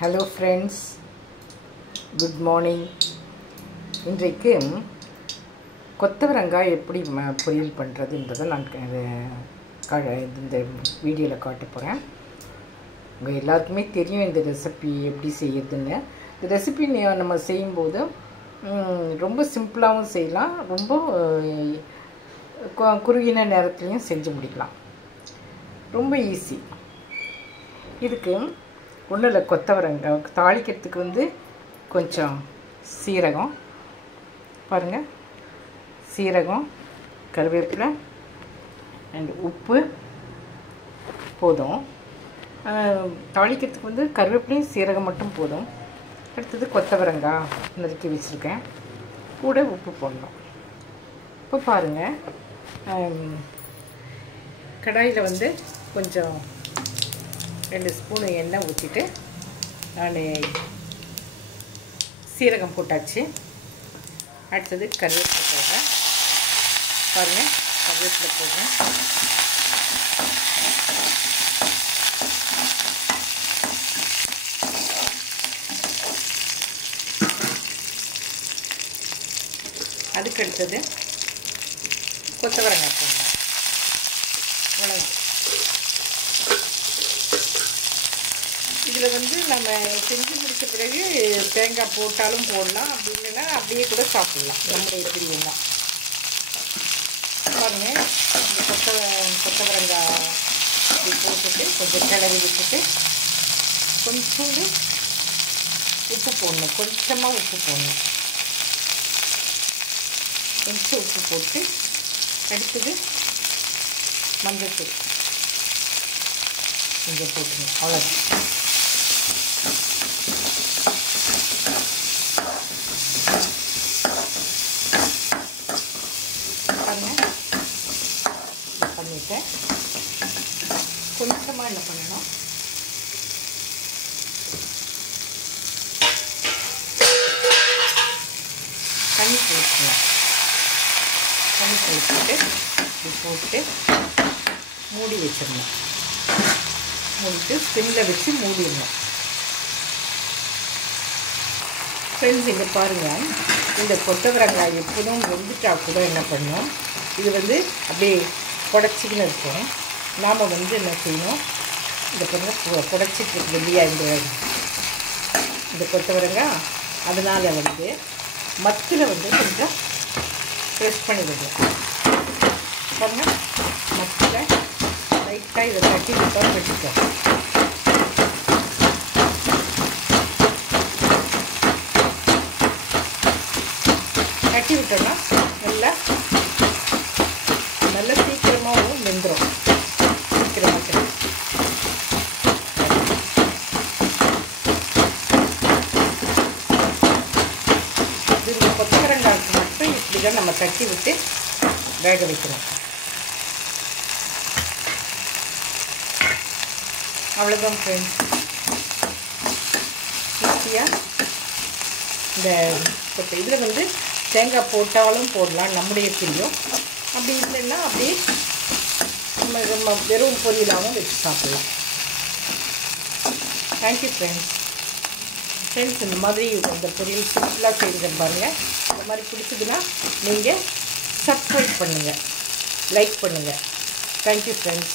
Hello friends, good morning. இன்றைக்கு கொத்தவரங்காய் எப்படி பொரியல் பண்ணுறதுன்றதை நான் இந்த வீடியோவில் காட்ட போகிறேன். உங்கள் எல்லாருக்குமே தெரியும் இந்த ரெசிபி எப்படி செய்யறதுன்னு. இந்த ரெசிபி நம்ம செய்யும்போது ரொம்ப சிம்பிளாகவும் செய்யலாம், ரொம்ப குறுகின நேரத்துலையும் செஞ்சு முடிக்கலாம். ரொம்ப ஈஸி. இதுக்கு ஒன்றும் இல்லை, கொத்தவரங்காய் தாளிக்கிறதுக்கு கொஞ்சம் சீரகம் பாருங்கள், சீரகம், கருவேப்பிலை அண்ட் உப்பு போதும். தாளிக்கிறதுக்கு கருவேப்பிலையும் சீரகம் மட்டும் போதும். அடுத்தது கொத்தவரங்காய் நறுக்கி வச்சுருக்கேன், கூட உப்பு போடணும். இப்போ பாருங்கள், கடாயில் கொஞ்சம் 2 ஸ்பூனு எண்ணெய் ஊற்றிட்டு நான் சீரகம் போட்டாச்சு. அடுத்தது கருவேப்பிலை போடுறேன். பாருங்கள், கருவேப்பிலை போடுறேன். அதுக்கு அடுத்தது கொத்தவரங்காய் போடணும். அவ்வளோதான். இதில் நம்ம செஞ்சு முடித்த பிறகு தேங்காய் போட்டாலும் போடலாம், அப்படி இல்லைன்னா அப்படியே கூட சாப்பிட்லாம். நம்முடைய பிரியம்தான். பாருங்கள், இந்த கொத்தவரங்காய் இப்படி போட்டுட்டு கொஞ்சம் கிளறி விட்டுட்டு கொஞ்சோண்டு உப்பு போடணும். கொஞ்சமாக உப்பு போடணும். கொஞ்சம் உப்பு போட்டு அடுத்தது மஞ்சத்தூள் கொஞ்சம் போட்டுக்கணும். அவ்வளோதான். பாருங்கள், பண்ணிவிட்டேன். கொஞ்சமாக என்ன பண்ணணும், தண்ணி ஊற்றணும். தண்ணி ஊற்றிட்டு இப்படி போட்டு மூடி வச்சிடணும். மூடிட்டு ஸ்டிம்மில் வச்சு மூடிடணும். ஃப்ரெண்ட்ஸ், இங்கே பாருங்கள், இந்த கொத்தவரங்காய் எப்போதும் வெந்துட்டா கூட என்ன பண்ணணும், இது அப்படியே புடச்சிக்கின்னு இருக்கும். நாம் என்ன செய்யணும், இந்த பாருங்கள் புடச்சிட்டு இருக்கு இல்லையா இந்த கொத்தவரங்காய். அதனால் மத்தில் கொஞ்சம் ப்ரெஸ் பண்ணி விடுவோம். பாருங்கள், மத்தில் லைட்டாக இதை தட்டி விட்டோம் வச்சுக்கோம். தட்டி விட்டோம்னா நல்லா சீக்கிரமாகவும் வெந்துடும். சீக்கிரமாக இந்த கொத்தவரங்காய்க்கு மட்டும் இப்படி தான் நம்ம தட்டி விட்டு வேக வைக்கணும். அவ்வளோதான் ஃப்ரெண்ட்ஸ். ஈஸியாக இந்த இதில் தேங்காய் போட்டாலும் போடலாம், நம்முடைய பிரியம். அப்படி இல்லைன்னா அப்படியே நம்ம வெறும் பொரியலாகவும் வச்சு சாப்பிடலாம். Thank you friends. இந்த மாதிரி இந்த பொரியல் சிம்பிளாக செய்யுங்க பாருங்கள். இந்த மாதிரி பிடிச்சதுன்னா நீங்கள் சப்ஸ்கிரைப் பண்ணுங்கள், லைக் பண்ணுங்கள். Thank you friends.